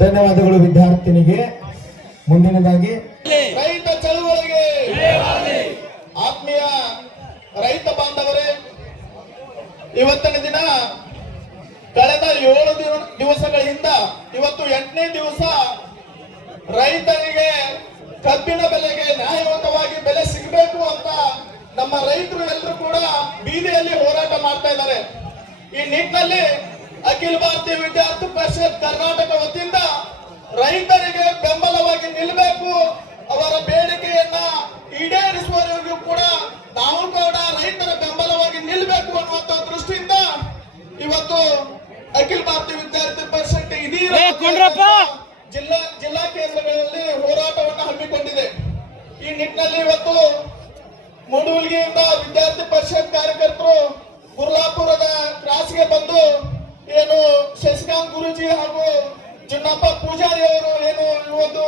ಧನ್ಯವಾದಗಳು ವಿದ್ಯಾರ್ಥಿನಿಗೆ. ಮುಂದಿನದಾಗಿ. ರೈತ ಚಳುವಳಿಗೆ. ಆತ್ಮೀಯ ರೈತ ಬಾಂಧವರೇ, ಇವತ್ತಿನ ದಿನ ಕಳೆದ ಏಳು ದಿವಸಗಳಿಂದ ದಿವಸಗಳ ಇವತ್ತು ಎಂಟನೇ ದಿವಸ ರೈತರಿಗೆ ಕಬ್ಬಿನ ಬೆಲೆಗೆ ನ್ಯಾಯಯುತವಾಗಿ ಬೆಲೆ ಸಿಗಬೇಕು ಅಂತ ನಮ್ಮ ರೈತರು ಎಲ್ಲರೂ ಕೂಡ ಬೀದಿಯಲ್ಲಿ ಹೋರಾಟ ಮಾಡ್ತಾ ಇದ್ದಾರೆ. ಈ ನಿಟ್ಟಿನಲ್ಲಿ ಅಖಿಲ ಭಾರತೀಯ ವಿದ್ಯಾರ್ಥಿ ಪರಿಷತ್ ಕರ್ನಾಟಕ ವತಿಯಿಂದ ರೈತರಿಗೆ ಬೆಂಬಲವಾಗಿ ನಿಲ್ಲಬೇಕು ಅವರ ಬೇಡಿಕೆಯನ್ನ ಈಡೇರಿಸುವವರೆಗೂ ಕೂಡ ನಾವು ಕೂಡ ರೈತರ ಬೆಂಬಲವಾಗಿ ನಿಲ್ಲಬೇಕು ಅನ್ನುವಂತ ದೃಷ್ಟಿಯಿಂದ ಇವತ್ತು ಅಖಿಲ ಭಾರತೀಯ ವಿದ್ಯಾರ್ಥಿ ಪರಿಷತ್ ಇದೀ ಜಿಲ್ಲಾ ಜಿಲ್ಲಾ ಕೇಂದ್ರಗಳಲ್ಲಿ ಹೋರಾಟವನ್ನು ಹಮ್ಮಿಕೊಂಡಿದೆ. ಈ ನಿಟ್ಟಿನಲ್ಲಿ ಇವತ್ತು ಮೂಡುವಲ್ಗಿಯಿಂದ ವಿದ್ಯಾರ್ಥಿ ಪರಿಷತ್ ಹಾಗೂ ಚಿನ್ನಪ್ಪ ಪೂಜಾರಿ ಅವರು ಏನು ಇವತ್ತು